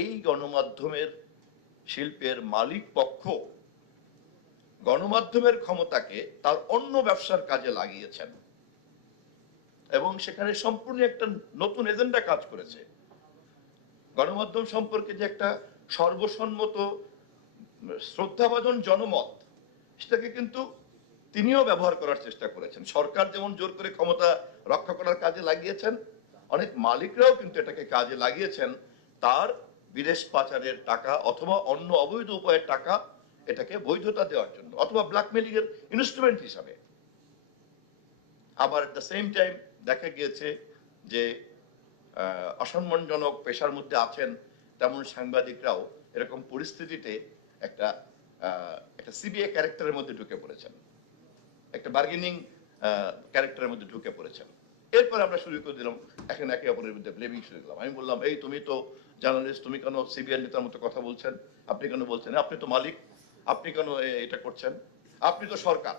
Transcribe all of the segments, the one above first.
এই গণমাধ্যমের শিল্পের মালিক পক্ষ গণমাধ্যমের ক্ষমতাকে তার অন্য ব্যবসার কাজে লাগিয়েছেন এবং সেখানে সম্পূর্ণ একটা নতুন এজেন্ডা কাজ করেছে। গণমাধ্যম সম্পর্কে যে একটা সর্বসম্মত শ্রদ্ধাভাজন জনমত, সেটাকে কিন্তু তিনিও ব্যবহার করার চেষ্টা করেছেন। সরকার যেমন জোর করে ক্ষমতা রক্ষা করার কাজে লাগিয়েছেন, অনেক মালিকরাও কিন্তু এটাকে কাজে লাগিয়েছেন তার বিদেশ পাচারের টাকা অথবা অন্য অবৈধ উপায়ের টাকা এটাকে বৈধতা দেওয়ার জন্য অথবা ব্ল্যাকমেলিং এর ইনস্ট্রুমেন্ট হিসাবে। আবার এট দ্য সেম টাইম দেখা গিয়েছে যে অসম্মানজনক পেশার মধ্যে আছেন তেমন সাংবাদিকরাও এরকম পরিস্থিতিতে একটা একটা সিবিআই ক্যারেক্টারের মধ্যে ঢুকে পড়েছেন, একটা বার্গেনিং ক্যারেক্টারের মধ্যে ঢুকে পড়েছেন। এরপর আমরা শুরু করে দিলাম এখন একে অপরের মধ্যে ব্লেমিং শুরু করলাম। আমি বললাম, এই তুমি তো জার্নালিস্ট, তুমি কেন সিবিআই নেতার মতো কথা বলছেন? আপনি কেন বলছেন? আপনি তো মালিক, আপনি কেন এটা করছেন? আপনি তো সরকার,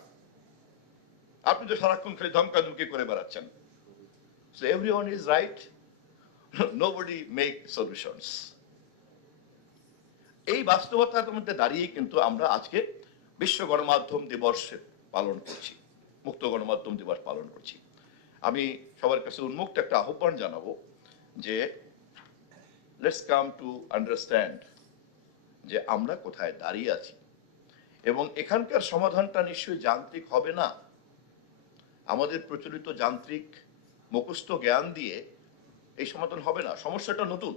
আপনি তো সারাক্ষণ খালি ধমকাধমকি করে বেড়াচ্ছেন। So everyone is right, nobody make solutions. এই বাস্তবতার মধ্যে দাঁড়িয়ে কিন্তু আমরা আজকে বিশ্ব গণমাধ্যম দিবস পালন করছি, মুক্ত গণমাধ্যম দিবস পালন করছি। আমি সবার কাছে উন্মুক্ত একটা আহ্বান জানাবো যে লেটস কাম টু আন্ডারস্ট্যান্ড যে আমরা কোথায় দাঁড়িয়ে আছি এবং এখানকার সমাধানটা নিশ্চয়ই যান্ত্রিক হবে না। আমাদের প্রচলিত যান্ত্রিক মুখস্থ জ্ঞান দিয়ে এই সমাধান হবে না। সমস্যাটা নতুন।